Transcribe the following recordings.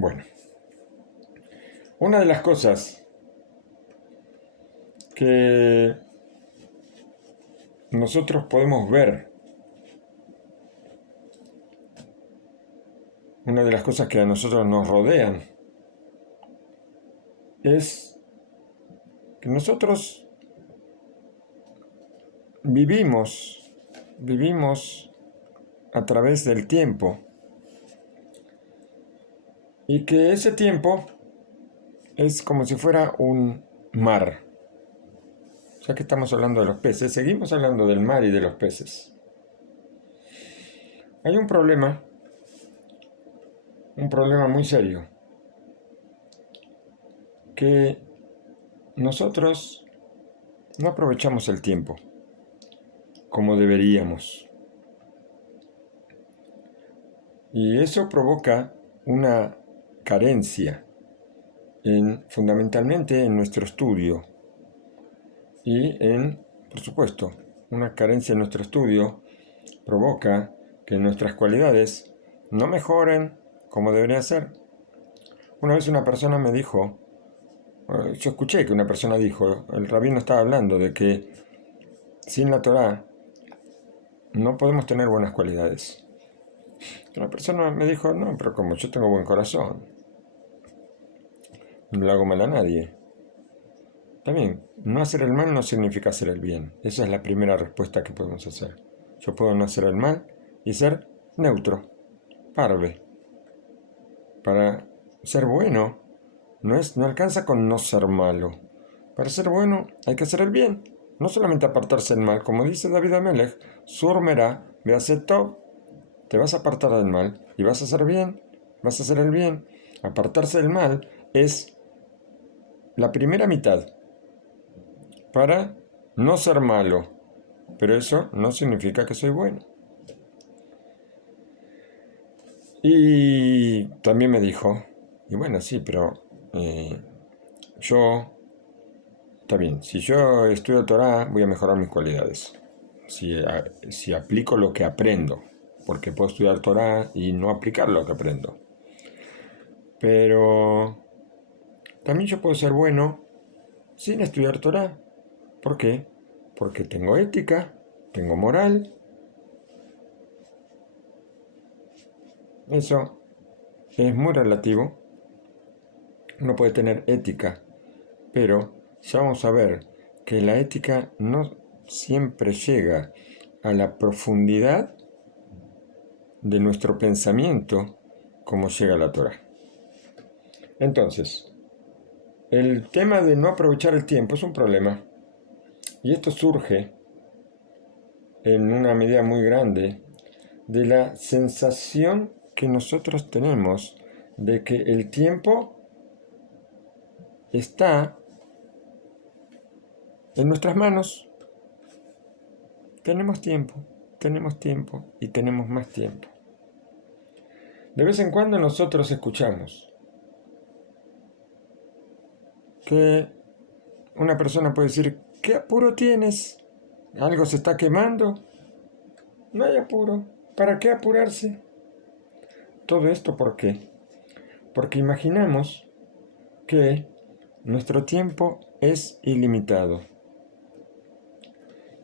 Bueno, una de las cosas que nosotros podemos ver, una de las cosas que a nosotros nos rodean, es que nosotros vivimos a través del tiempo y que ese tiempo es como si fuera un mar. Ya que estamos hablando de los peces, seguimos hablando del mar y de los peces. Hay un problema muy serio, que nosotros no aprovechamos el tiempo como deberíamos. Y eso provoca una carencia fundamentalmente en nuestro estudio y por supuesto, una carencia en nuestro estudio provoca que nuestras cualidades no mejoren como debería ser. Una vez una persona me dijo, yo escuché que una persona dijo, el rabino estaba hablando de que sin la Torá no podemos tener buenas cualidades. Una persona me dijo, no, pero como yo tengo buen corazón, no le hago mal a nadie. También, no hacer el mal no significa hacer el bien. Esa es la primera respuesta que podemos hacer. Yo puedo no hacer el mal y ser neutro, parve. Para ser bueno, no alcanza con no ser malo. Para ser bueno hay que hacer el bien. No solamente apartarse del mal, como dice David Amelech, surmerá, beasetov, te vas a apartar del mal y vas a hacer bien, vas a hacer el bien. Apartarse del mal es la primera mitad para no ser malo, pero eso no significa que soy bueno. Y también me dijo, y bueno, sí, pero está bien, si yo estudio Torah voy a mejorar mis cualidades. Si aplico lo que aprendo, porque puedo estudiar Torah y no aplicar lo que aprendo. Pero también yo puedo ser bueno sin estudiar Torah. ¿Por qué? Porque tengo ética, tengo moral. Eso es muy relativo. Uno puede tener ética, pero ya vamos a ver que la ética no siempre llega a la profundidad de nuestro pensamiento como llega la Torah. Entonces, el tema de no aprovechar el tiempo es un problema. Y esto surge en una medida muy grande de la sensación que nosotros tenemos de que el tiempo está en nuestras manos. Tenemos tiempo y tenemos más tiempo. De vez en cuando nosotros escuchamos que una persona puede decir, ¿qué apuro tienes? ¿Algo se está quemando? No hay apuro. ¿Para qué apurarse? Todo esto, ¿por qué? Porque imaginamos que nuestro tiempo es ilimitado.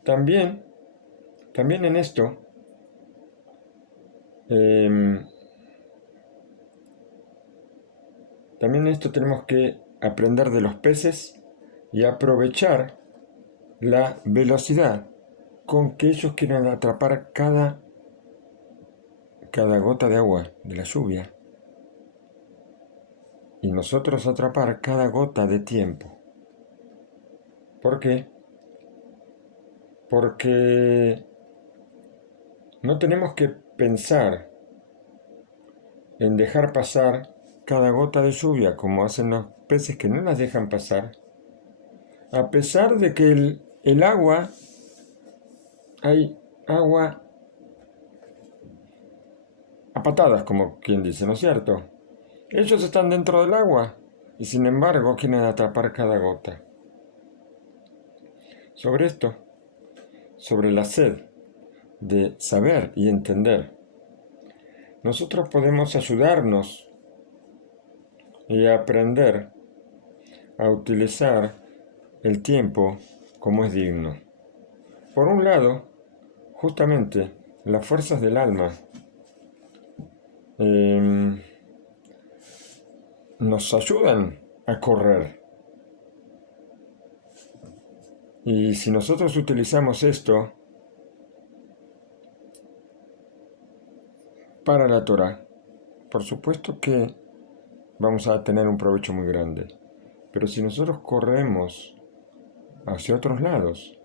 También en esto, tenemos que aprender de los peces y aprovechar la velocidad con que ellos quieren atrapar cada gota de agua de la lluvia y nosotros atrapar cada gota de tiempo. ¿Por qué? Porque no tenemos que pensar en dejar pasar cada gota de lluvia como hacen los peces que no las dejan pasar, a pesar de que el agua, hay agua a patadas, como quien dice, ¿no es cierto? Ellos están dentro del agua y sin embargo quieren atrapar cada gota. Sobre esto, sobre la sed de saber y entender, nosotros podemos ayudarnos y aprender a utilizar el tiempo como es digno. Por un lado, justamente las fuerzas del alma nos ayudan a correr. Y si nosotros utilizamos esto para la Torah, por supuesto que vamos a tener un provecho muy grande. Pero si nosotros corremos hacia otros lados,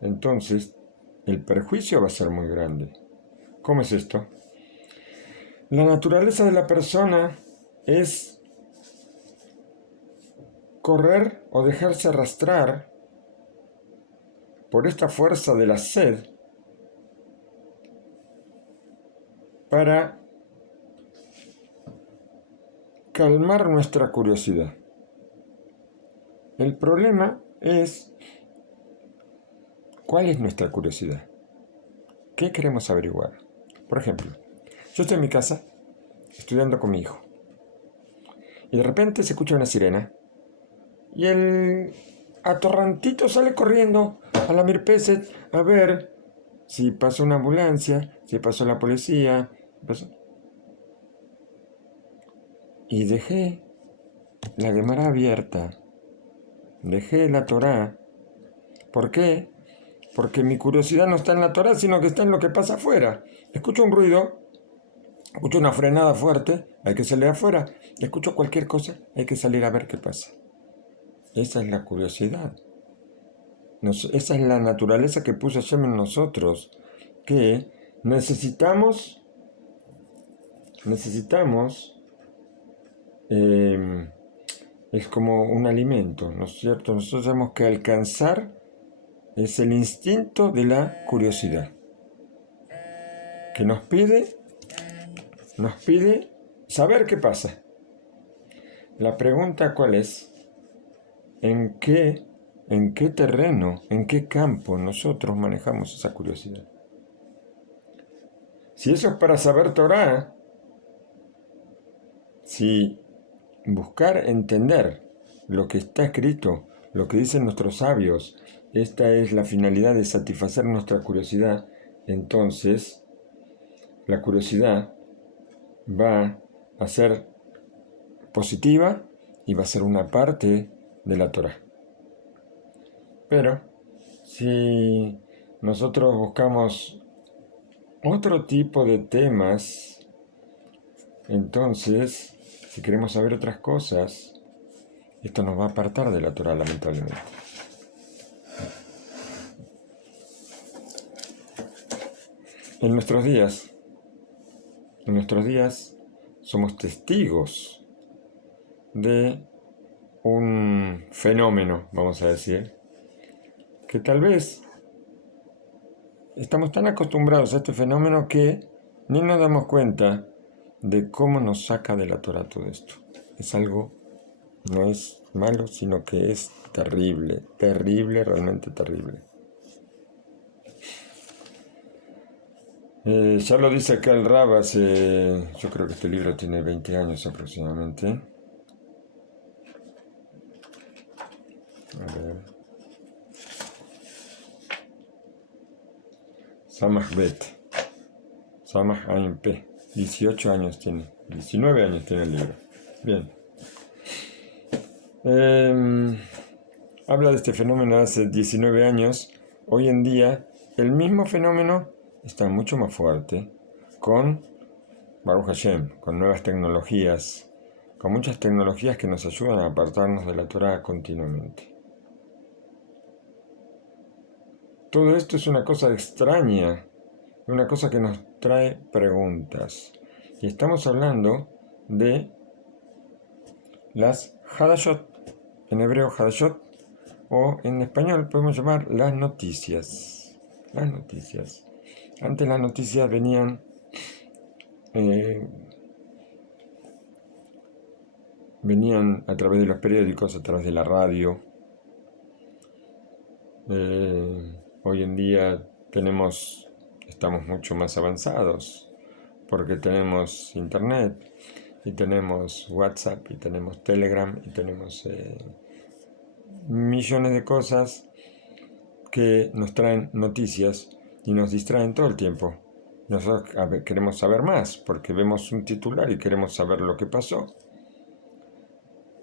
entonces el perjuicio va a ser muy grande. ¿Cómo es esto? La naturaleza de la persona es correr o dejarse arrastrar por esta fuerza de la sed para calmar nuestra curiosidad. El problema es, ¿cuál es nuestra curiosidad? ¿Qué queremos averiguar? Por ejemplo, yo estoy en mi casa estudiando con mi hijo y de repente se escucha una sirena y el atorrantito sale corriendo a la Mirpeset a ver si pasó una ambulancia, si pasó la policía. Y dejé la Gemara abierta, dejé la Torá. ¿Por qué? Porque mi curiosidad no está en la Torá, sino que está en lo que pasa afuera. Escucho un ruido, escucho una frenada fuerte, hay que salir afuera. Escucho cualquier cosa, hay que salir a ver qué pasa. Esa es la curiosidad. Esa es la naturaleza que puso Hashem en nosotros, que necesitamos es como un alimento, ¿no es cierto? Nosotros tenemos que alcanzar, es el instinto de la curiosidad, que nos pide saber qué pasa. La pregunta ¿cuál es? ¿En qué terreno, en qué campo nosotros manejamos esa curiosidad? Si eso es para saber Torah, si buscar entender lo que está escrito, lo que dicen nuestros sabios, esta es la finalidad de satisfacer nuestra curiosidad, entonces la curiosidad va a ser positiva y va a ser una parte de la Torah. Pero si nosotros buscamos otro tipo de temas, entonces, si queremos saber otras cosas, esto nos va a apartar de la Torah, lamentablemente. En nuestros días somos testigos de un fenómeno, vamos a decir, que tal vez estamos tan acostumbrados a este fenómeno que ni nos damos cuenta de cómo nos saca de la Torah todo esto. Es algo, no es malo, sino que es terrible, terrible, realmente terrible. Ya lo dice acá el Rab yo creo que este libro tiene 20 años aproximadamente. A ver. Samach Bet. Samach Ain P. 18 años tiene. 19 años tiene el libro. Bien. Habla de este fenómeno hace 19 años. Hoy en día, el mismo fenómeno está mucho más fuerte, con Baruch Hashem, con nuevas tecnologías, con muchas tecnologías que nos ayudan a apartarnos de la Torah continuamente. Todo esto es una cosa extraña, una cosa que nos trae preguntas. Y estamos hablando de las Hadashot, en hebreo Hadashot, o en español podemos llamar las noticias. Las noticias. Antes las noticias venían a través de los periódicos, a través de la radio. Hoy en día estamos mucho más avanzados porque tenemos internet y tenemos WhatsApp, y tenemos Telegram, y tenemos millones de cosas que nos traen noticias y nos distraen todo el tiempo. Nosotros queremos saber más porque vemos un titular y queremos saber lo que pasó.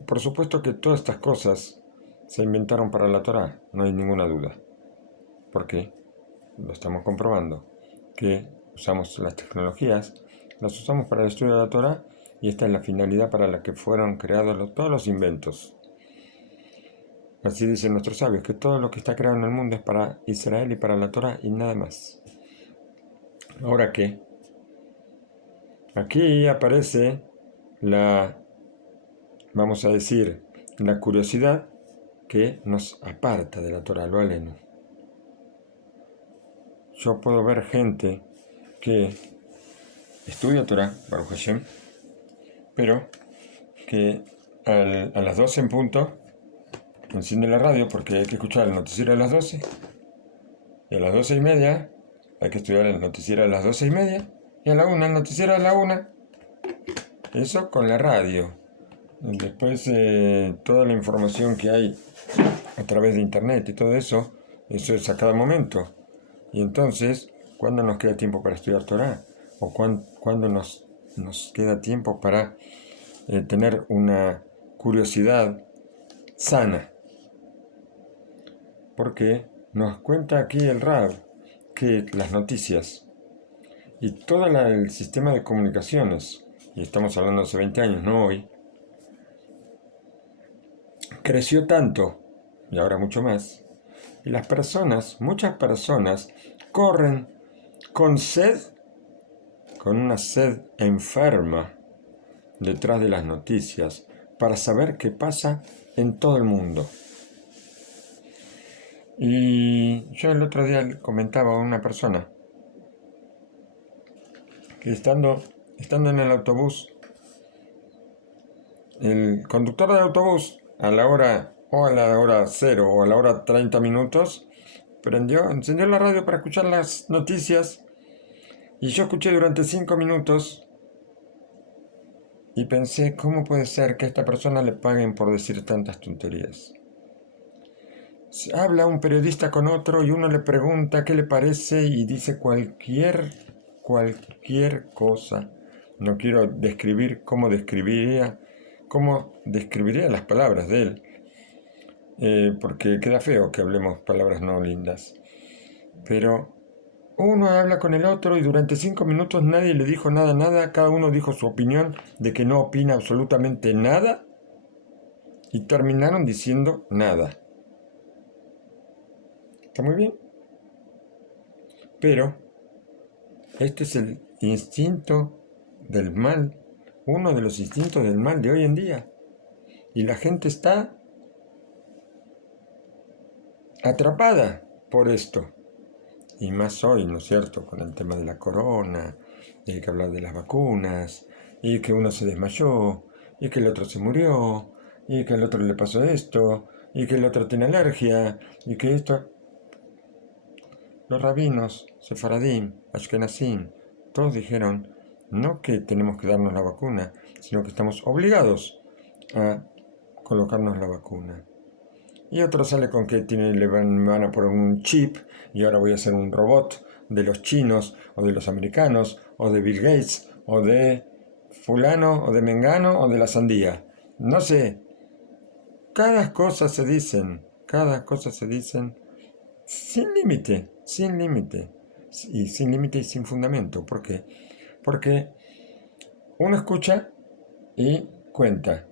Por supuesto que todas estas cosas se inventaron para la Torá, no hay ninguna duda. Porque lo estamos comprobando, que usamos las tecnologías, las usamos para el estudio de la Torá y esta es la finalidad para la que fueron creados todos los inventos. Así dicen nuestros sabios, que todo lo que está creado en el mundo es para Israel y para la Torá y nada más. Ahora qué, aquí aparece vamos a decir, la curiosidad que nos aparta de la Torá, lo aleno. Yo puedo ver gente que estudia Torá, Baruch Hashem, pero que a las 12 en punto enciende la radio porque hay que escuchar el noticiero a las 12 y a las 12:30 hay que estudiar el noticiero a las 12:30 y a la 1 el noticiero a la 1. Eso con la radio. Después toda la información que hay a través de internet y todo eso es a cada momento. Y entonces, ¿cuándo nos queda tiempo para estudiar Torá? ¿O cuándo nos queda tiempo para tener una curiosidad sana? Porque nos cuenta aquí el Rab que las noticias y todo el sistema de comunicaciones, y estamos hablando de hace 20 años, no hoy, creció tanto, y ahora mucho más, y las personas, muchas personas, corren con sed, con una sed enferma, detrás de las noticias, para saber qué pasa en todo el mundo. Y yo el otro día comentaba a una persona que estando en el autobús, el conductor del autobús a la hora 0 o a la hora 30 minutos encendió la radio para escuchar las noticias y yo escuché durante 5 minutos y pensé, ¿cómo puede ser que a esta persona le paguen por decir tantas tonterías? Habla un periodista con otro y uno le pregunta qué le parece y dice cualquier cosa. No quiero describir cómo describiría las palabras de él, porque queda feo que hablemos palabras no lindas. Pero uno habla con el otro y durante 5 minutos nadie le dijo nada, cada uno dijo su opinión de que no opina absolutamente nada y terminaron diciendo nada. Está muy bien. Pero este es el instinto del mal, uno de los instintos del mal de hoy en día. Y la gente está atrapada por esto. Y más hoy, ¿no es cierto?, con el tema de la corona, y hay que hablar de las vacunas, y que uno se desmayó, y que el otro se murió, y que al otro le pasó esto, y que el otro tiene alergia, y que esto... Los rabinos, sefaradim, ashkenazim, todos dijeron, no que tenemos que darnos la vacuna, sino que estamos obligados a colocarnos la vacuna. Y otro sale con que me van a poner un chip y ahora voy a ser un robot de los chinos o de los americanos o de Bill Gates o de fulano o de mengano o de la sandía. No sé. Cada cosa se dicen sin límite y sin fundamento. ¿Por qué? Porque uno escucha y cuenta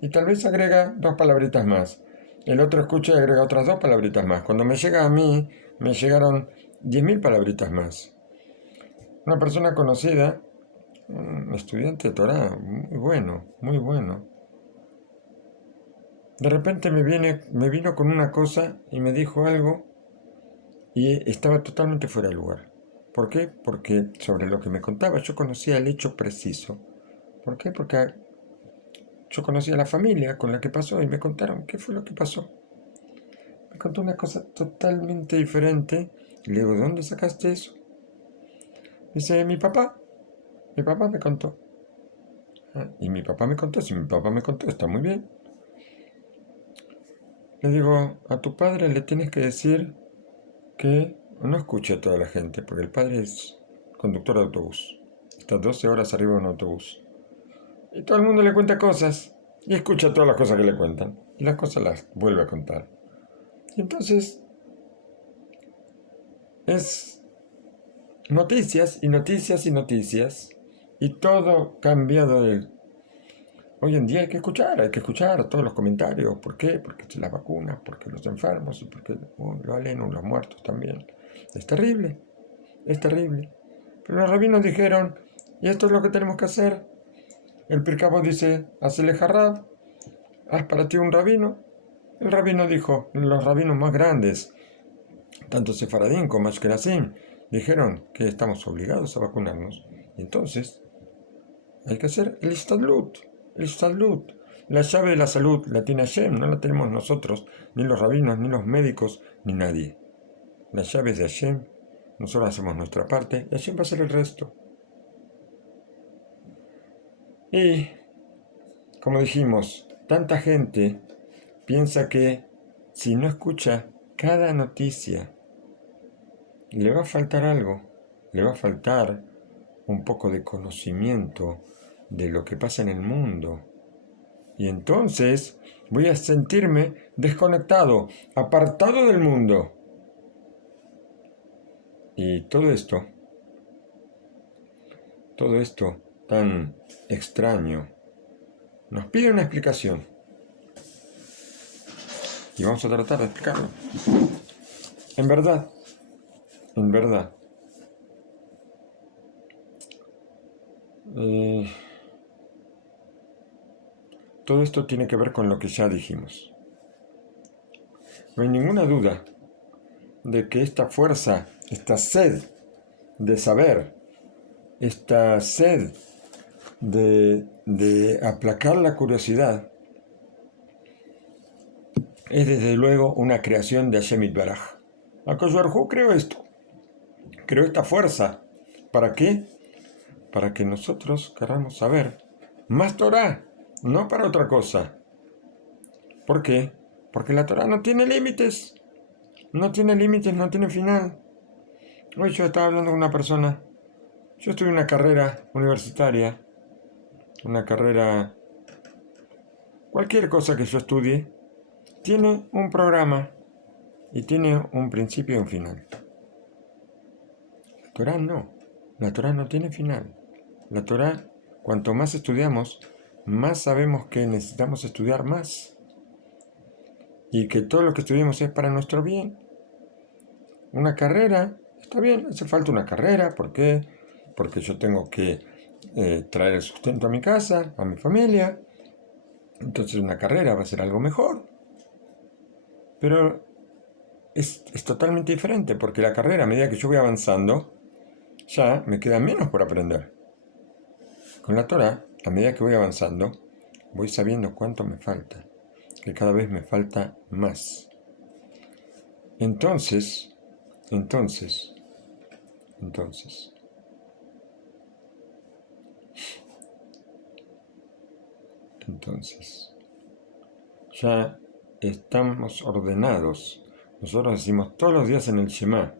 y tal vez agrega 2 palabritas más. El otro escucha y agrega otras 2 palabritas más. Cuando me llega a mí, me llegaron 10.000 palabritas más. Una persona conocida, un estudiante de Torah, muy bueno. De repente me vino con una cosa y me dijo algo y estaba totalmente fuera de lugar. ¿Por qué? Porque sobre lo que me contaba yo conocía el hecho preciso. ¿Por qué? Porque yo conocía a la familia con la que pasó y me contaron qué fue lo que pasó. Me contó una cosa totalmente diferente. Y le digo, ¿de dónde sacaste eso? Dice, mi papá me contó. Y mi papá me contó, si mi papá me contó, está muy bien. Le digo, a tu padre le tienes que decir que no escuche a toda la gente, porque el padre es conductor de autobús. Está 12 horas arriba de un autobús. Y todo el mundo le cuenta cosas y escucha todas las cosas que le cuentan. Y las cosas las vuelve a contar. Y entonces es noticias y noticias y noticias. Y todo cambiado de... Hoy en día hay que escuchar todos los comentarios. ¿Por qué? Porque las vacunas, porque los enfermos, y porque lo aleno, los muertos también. Es terrible, es terrible. Pero los rabinos dijeron, y esto es lo que tenemos que hacer. El Pirkabot dice, hacele jarrab, haz para ti un rabino. El rabino dijo, los rabinos más grandes, tanto Sefaradín como Ashkenazim, dijeron que estamos obligados a vacunarnos. Y entonces hay que hacer el Istadlut, el Istadlut. La llave de la salud la tiene Hashem, no la tenemos nosotros, ni los rabinos, ni los médicos, ni nadie. La llave es de Hashem, nosotros hacemos nuestra parte y Hashem va a hacer el resto. Y, como dijimos, tanta gente piensa que si no escucha cada noticia, le va a faltar algo, le va a faltar un poco de conocimiento de lo que pasa en el mundo. Y entonces voy a sentirme desconectado, apartado del mundo. Y todo esto tan extraño, nos pide una explicación. Y vamos a tratar de explicarlo. En verdad, todo esto tiene que ver con lo que ya dijimos. No hay ninguna duda de que esta fuerza, esta sed de saber, esta sed de aplacar la curiosidad, es desde luego una creación de Hashem Yitbaraj. HaKadosh Baruj Hu creó esto, creó esta fuerza. ¿Para qué? Para que nosotros queramos saber más Torah, no para otra cosa. ¿Por qué? Porque la Torah no tiene límites, no tiene final. Hoy yo estaba hablando con una persona, yo estudié una carrera universitaria, una carrera, cualquier cosa que yo estudie, tiene un programa y tiene un principio y un final. La Torah no tiene final. La Torah, cuanto más estudiamos, más sabemos que necesitamos estudiar más. Y que todo lo que estudiemos es para nuestro bien. Una carrera, está bien, hace falta una carrera. ¿Por qué? Porque yo tengo que traer el sustento a mi casa, a mi familia. Entonces una carrera va a ser algo mejor. Pero es totalmente diferente, porque la carrera, a medida que yo voy avanzando, ya me queda menos por aprender. Con la Torah, a medida que voy avanzando, voy sabiendo cuánto me falta, que cada vez me falta más. Entonces, ya estamos ordenados. Nosotros decimos todos los días en el Shema,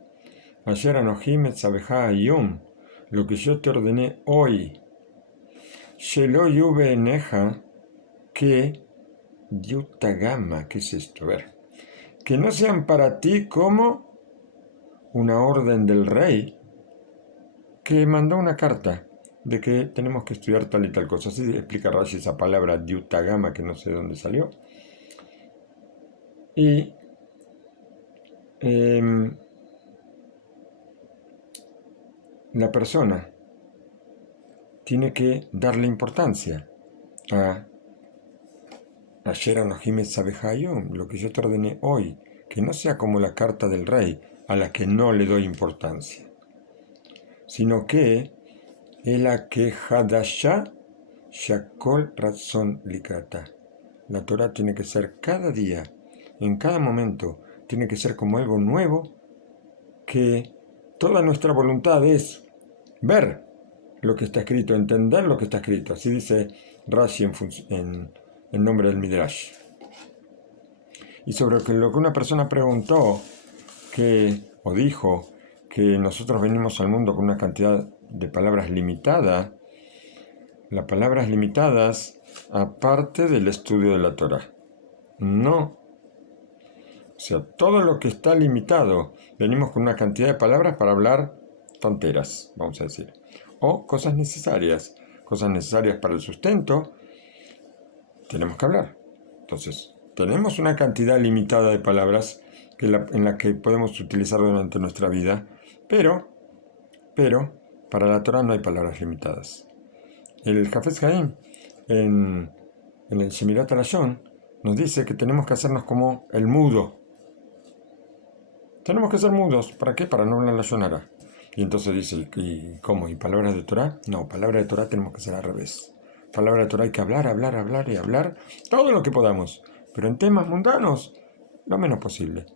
ayer Anohim et Sabeja Ayom, lo que yo te ordené hoy. Shelo Yuve Eneja, que Yutagama, ¿qué es esto? A ver, que no sean para ti como una orden del rey que mandó una carta de que tenemos que estudiar tal y tal cosa. Así explica Rashi esa palabra Yutagama, que no sé de dónde salió. Y la persona tiene que darle importancia a Ayer Anohim Sabehayom, lo que yo te ordené hoy, que no sea como la carta del rey, a la que no le doy importancia, sino que la que Hadashah Shakol Razón Likata. La Torah tiene que ser cada día, en cada momento, tiene que ser como algo nuevo, que toda nuestra voluntad es ver, lo que está escrito, entender lo que está escrito. Así dice Rashi en nombre del Midrash. Y sobre lo que una persona preguntó, o dijo, que nosotros venimos al mundo con una cantidad de palabras limitada, las palabras limitadas aparte del estudio de la Torah. No. O sea, todo lo que está limitado, venimos con una cantidad de palabras para hablar tonteras, vamos a decir. O cosas necesarias para el sustento, tenemos que hablar. Entonces, tenemos una cantidad limitada de palabras en la que podemos utilizar durante nuestra vida, pero, para la Torah no hay palabras limitadas. El Hafez Haim, en el Shemirat Alashon, nos dice que tenemos que hacernos como el mudo. Tenemos que ser mudos. ¿Para qué? Para no hablar la Shonara. Y entonces dice, ¿y cómo? ¿Y palabras de Torah? No, palabras de Torah tenemos que ser al revés. Palabras de Torah hay que hablar y hablar todo lo que podamos. Pero en temas mundanos, lo menos posible.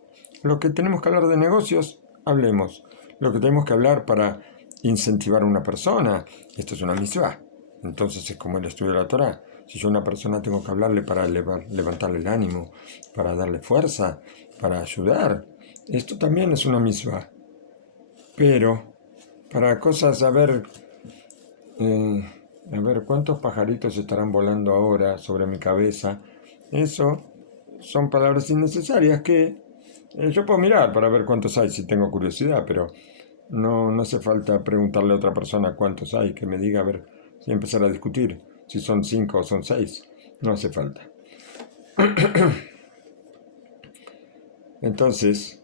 Lo que tenemos que hablar de negocios, hablemos. Lo que tenemos que hablar para incentivar a una persona, esto es una mitzvah. Entonces es como el estudio de la Torah. Si yo a una persona tengo que hablarle para levantarle el ánimo, para darle fuerza, para ayudar, esto también es una mitzvah. Pero para cosas, a ver cuántos pajaritos estarán volando ahora sobre mi cabeza, eso son palabras innecesarias que yo puedo mirar para ver cuántos hay si tengo curiosidad, pero no hace falta preguntarle a otra persona cuántos hay, que me diga, a ver, si empezar a discutir si son 5 o son 6, no hace falta. Entonces,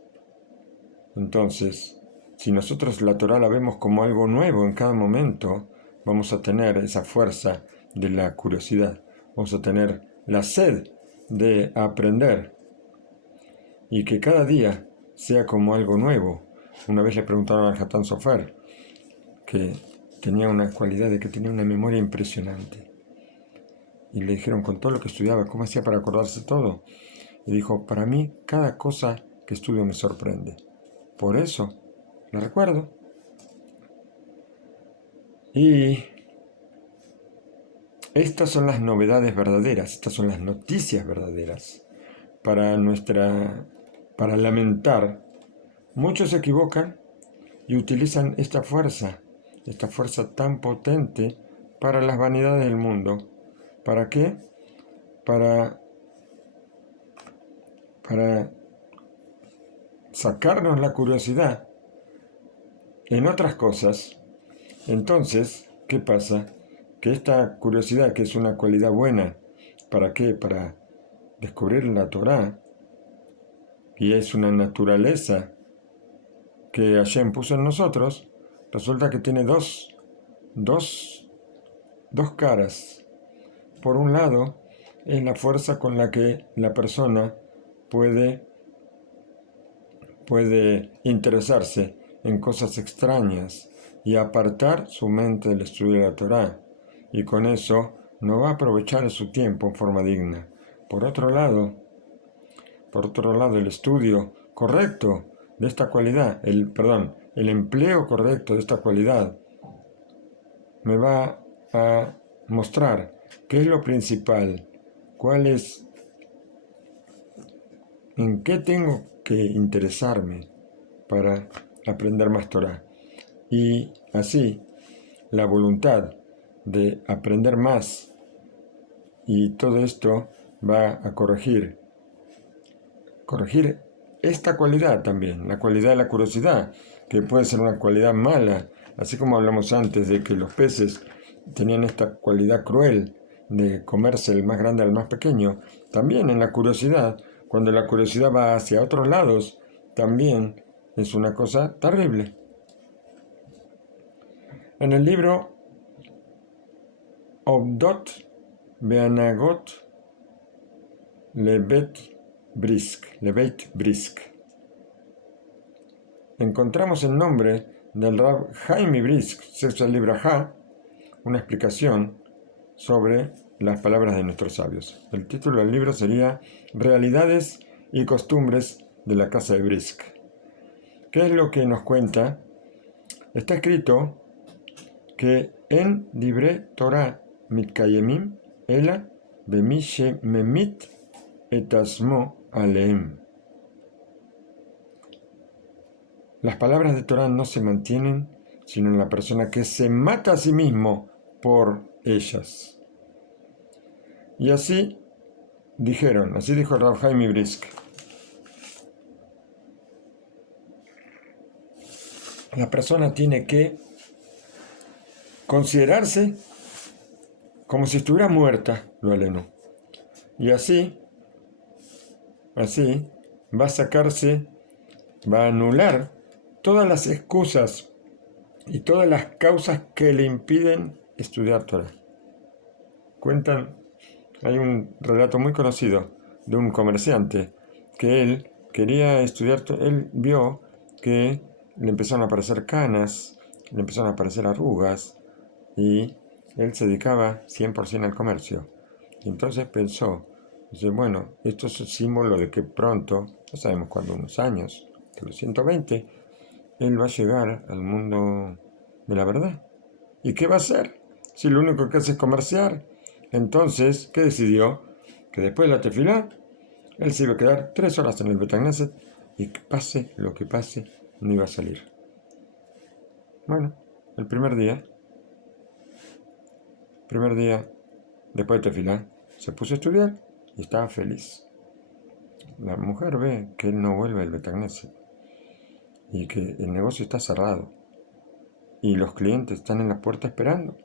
si nosotros la Torah la vemos como algo nuevo en cada momento, vamos a tener esa fuerza de la curiosidad, vamos a tener la sed de aprender y que cada día sea como algo nuevo. Una vez le preguntaron al Hatán Sofer, que tenía una cualidad de que tenía una memoria impresionante, y le dijeron con todo lo que estudiaba, ¿cómo hacía para acordarse todo? Y dijo, para mí cada cosa que estudio me sorprende, por eso la recuerdo. Y estas son las novedades verdaderas, estas son las noticias verdaderas para lamentar. Muchos se equivocan y utilizan esta fuerza tan potente para las vanidades del mundo. ¿Para qué? Para sacarnos la curiosidad en otras cosas. Entonces, ¿qué pasa? Que esta curiosidad, que es una cualidad buena, ¿para qué? Para descubrir la Torá, y es una naturaleza que Hashem puso en nosotros, resulta que tiene dos caras. Por un lado, es la fuerza con la que la persona puede interesarse en cosas extrañas y apartar su mente del estudio de la Torá, y con eso no va a aprovechar su tiempo en forma digna. Por otro lado, el estudio correcto de esta cualidad, el empleo correcto de esta cualidad, me va a mostrar qué es lo principal, en qué tengo que interesarme para aprender más Torah. Y así, la voluntad de aprender más, y todo esto va a corregir esta cualidad también, la cualidad de la curiosidad, que puede ser una cualidad mala, así como hablamos antes de que los peces tenían esta cualidad cruel de comerse el más grande al más pequeño. También en la curiosidad, cuando la curiosidad va hacia otros lados, también es una cosa terrible. En el libro Obdot Beanagot Lebeit Brisk, encontramos el nombre del Rab Jaime Brisk, Sexta Libraja, una explicación sobre las palabras de nuestros sabios. El título del libro sería Realidades y costumbres de la casa de Brisk. ¿Qué es lo que nos cuenta? Está escrito que en dibre Torah mitkayemim ela bemi shememit et asmo aleem. Las palabras de Torah no se mantienen sino en la persona que se mata a sí mismo por ellas. Y así dijeron, así dijo Rav Chaim Brisk. La persona tiene que considerarse como si estuviera muerta, lo aleno. Y así va a sacarse, va a anular todas las excusas y todas las causas que le impiden estudiar Torah. Cuentan, hay un relato muy conocido de un comerciante que él quería estudiar, él vio que le empezaron a aparecer canas, le empezaron a aparecer arrugas y él se dedicaba 100% al comercio. Y entonces pensó, dice, bueno, esto es un símbolo de que pronto, no sabemos cuándo, unos años, de los 120, él va a llegar al mundo de la verdad. ¿Y qué va a hacer? Si lo único que hace es comerciar. Entonces, ¿qué decidió? Que después de la tefilá, él se iba a quedar 3 horas en el Bet Knesset y que pase lo que pase, no iba a salir. Bueno, el primer día, después de tefilá, se puso a estudiar y estaba feliz. La mujer ve que él no vuelve al Bet Knesset y que el negocio está cerrado y los clientes están en la puerta esperando.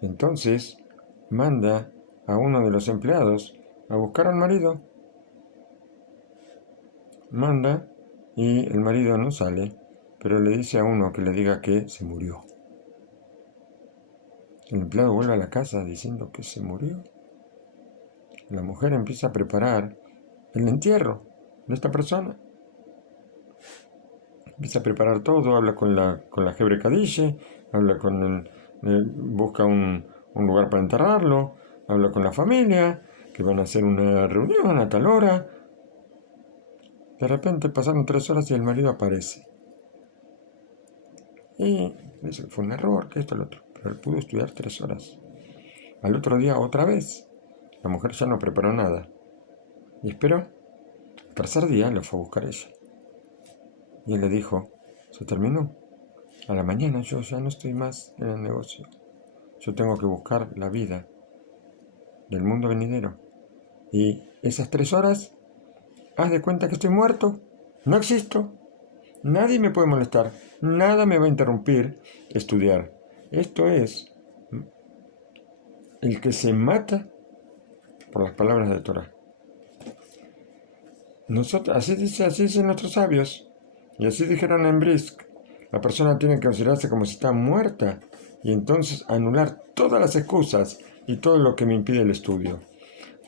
Entonces manda a uno de los empleados a buscar al marido. Manda y el marido no sale, pero le dice a uno que le diga que se murió. El empleado vuelve a la casa diciendo que se murió. La mujer empieza a preparar el entierro de esta persona. Empieza a preparar todo, habla con la Hebre Kadishe, habla con busca un lugar para enterrarlo, habla con la familia, que van a hacer una reunión a tal hora. De repente pasaron 3 horas y el marido aparece. Y dice que fue un error, que esto, lo otro. Pero él pudo estudiar 3 horas. Al otro día, otra vez. La mujer ya no preparó nada. Y esperó. El tercer día lo fue a buscar ella. Y él le dijo, se terminó. A la mañana yo ya no estoy más en el negocio. Yo tengo que buscar la vida del mundo venidero. Y esas 3 horas, haz de cuenta que estoy muerto. No existo. Nadie me puede molestar. Nada me va a interrumpir estudiar. Esto es el que se mata por las palabras de Torah. Nosotros, así dicen nuestros sabios. Y así dijeron en Brisk. La persona tiene que considerarse como si está muerta y entonces anular todas las excusas y todo lo que me impide el estudio.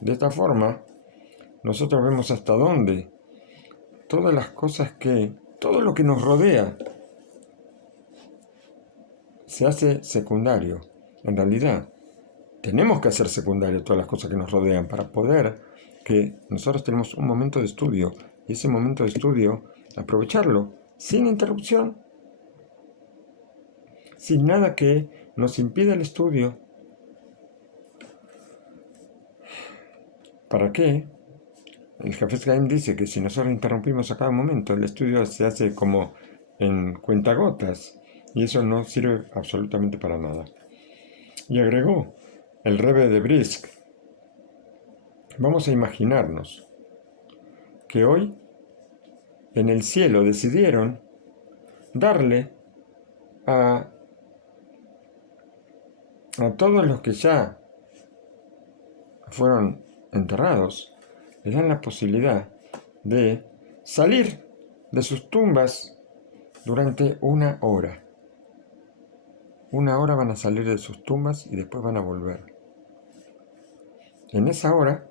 De esta forma, nosotros vemos hasta dónde todas las cosas todo lo que nos rodea se hace secundario. En realidad, tenemos que hacer secundario todas las cosas que nos rodean para poder que nosotros tenemos un momento de estudio y ese momento de estudio aprovecharlo sin interrupción, sin nada que nos impida el estudio. ¿Para qué? El Hafez Haim dice que si nosotros interrumpimos a cada momento, el estudio se hace como en cuentagotas y eso no sirve absolutamente para nada. Y agregó el Rebbe de Brisk, vamos a imaginarnos que hoy en el cielo decidieron darle a todos los que ya fueron enterrados, les dan la posibilidad de salir de sus tumbas durante 1 hora. 1 hora van a salir de sus tumbas y después van a volver. En esa hora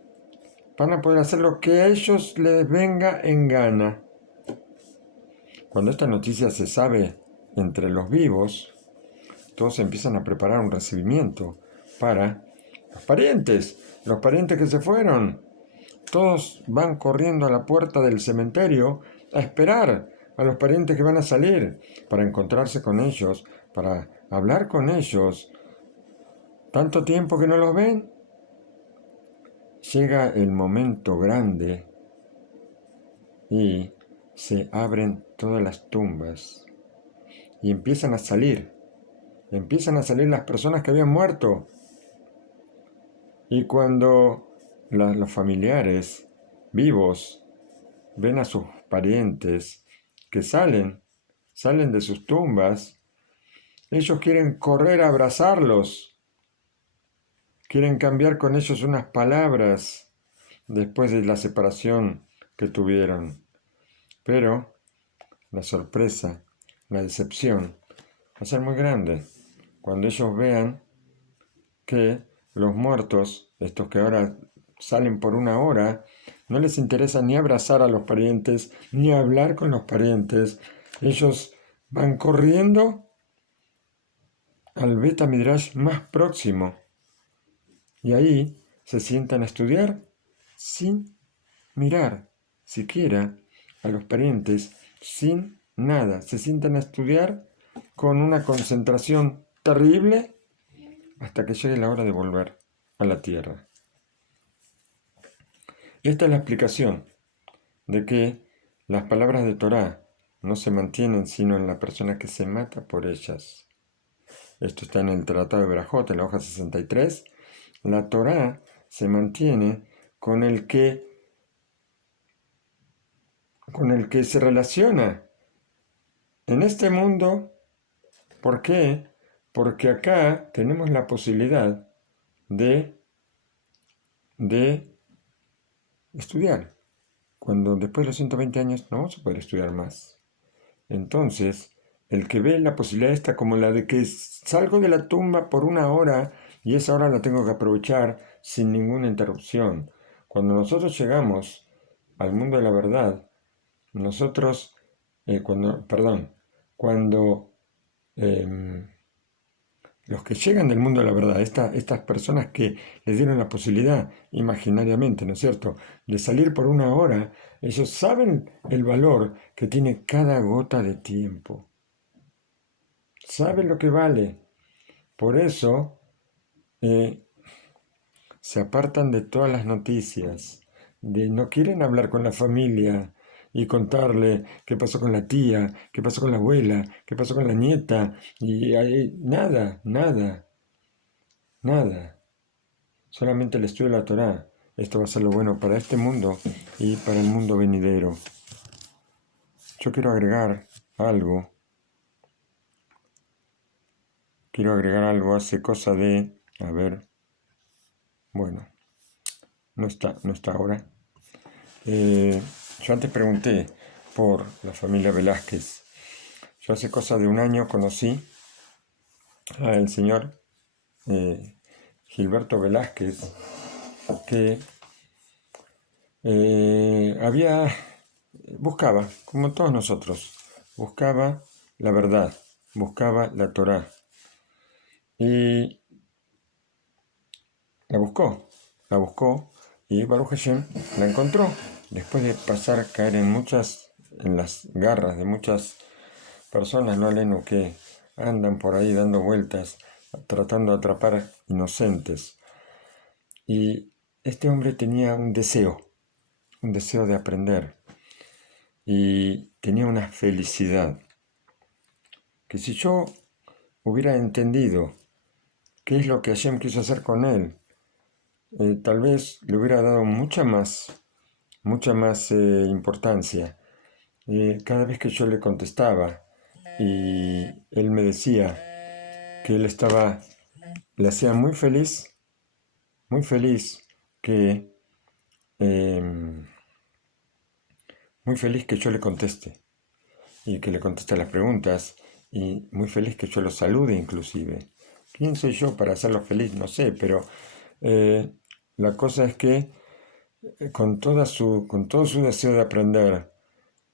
van a poder hacer lo que a ellos les venga en gana. Cuando esta noticia se sabe entre los vivos, todos empiezan a preparar un recibimiento para los parientes que se fueron. Todos van corriendo a la puerta del cementerio a esperar a los parientes que van a salir para encontrarse con ellos, para hablar con ellos, tanto tiempo que no los ven, llega el momento grande y se abren todas las tumbas y empiezan a salir las personas que habían muerto. Y cuando los familiares vivos ven a sus parientes que salen de sus tumbas, ellos quieren correr a abrazarlos, quieren cambiar con ellos unas palabras después de la separación que tuvieron. Pero la sorpresa, la decepción, va a ser muy grande cuando ellos vean que los muertos, estos que ahora salen por una hora, no les interesa ni abrazar a los parientes, ni hablar con los parientes. Ellos van corriendo al Beta Midrash más próximo y ahí se sientan a estudiar sin mirar siquiera a los parientes, sin nada. Se sientan a estudiar con una concentración terrible hasta que llegue la hora de volver a la tierra. Esta es la explicación de que las palabras de Torá no se mantienen sino en la persona que se mata por ellas. Esto está en el Tratado de Berajot, en la hoja 63. La Torá se mantiene con el que se relaciona en este mundo. ¿Por qué? Porque acá tenemos la posibilidad de estudiar. Cuando después de los 120 años no vamos a poder estudiar más. Entonces, el que ve la posibilidad esta como la de que salgo de la tumba por una hora y esa hora la tengo que aprovechar sin ninguna interrupción. Cuando nosotros llegamos al mundo de la verdad, nosotros, cuando los que llegan del mundo de la verdad, estas personas que les dieron la posibilidad imaginariamente, ¿no es cierto?, de salir por una hora, ellos saben el valor que tiene cada gota de tiempo. Saben lo que vale. Por eso se apartan de todas las noticias, no quieren hablar con la familia y contarle qué pasó con la tía, qué pasó con la abuela, qué pasó con la nieta, y nada. Solamente el estudio de la Torá. Esto va a ser lo bueno para este mundo y para el mundo venidero. Yo quiero agregar algo. Hace cosa de... A ver. Bueno. No está ahora. Yo antes pregunté por la familia Velázquez. Yo hace cosa de un año conocí al señor Gilberto Velázquez, que buscaba, como todos nosotros, buscaba la verdad, buscaba la Torá. Y la buscó y Baruch Hashem la encontró. Después de caer en las garras de muchas personas, no aleno, que andan por ahí dando vueltas, tratando de atrapar inocentes. Y este hombre tenía un deseo de aprender, y tenía una felicidad, que si yo hubiera entendido qué es lo que Hashem quiso hacer con él, tal vez le hubiera dado mucha más importancia. Cada vez que yo le contestaba y él me decía que le hacía muy feliz que yo le conteste y que le conteste las preguntas, y muy feliz que yo lo salude inclusive. ¿Quién soy yo para hacerlo feliz? No sé, pero la cosa es que con todo su deseo de aprender,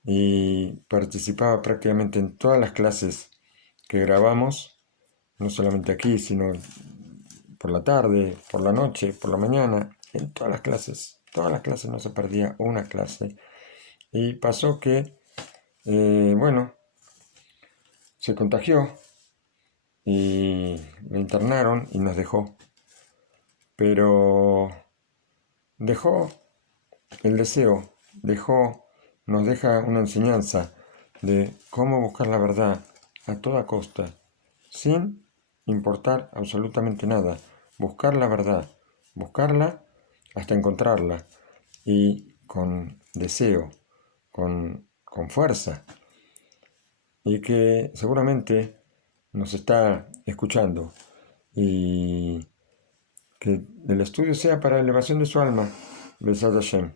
y participaba prácticamente en todas las clases que grabamos, no solamente aquí, sino por la tarde, por la noche, por la mañana, en todas las clases no se perdía una clase. Y pasó que, se contagió y le internaron y nos dejó. Pero dejó el deseo, nos deja una enseñanza de cómo buscar la verdad a toda costa, sin importar absolutamente nada. Buscar la verdad, buscarla hasta encontrarla y con deseo, con fuerza, y que seguramente nos está escuchando y que el estudio sea para elevación de su alma. Besad Hashem.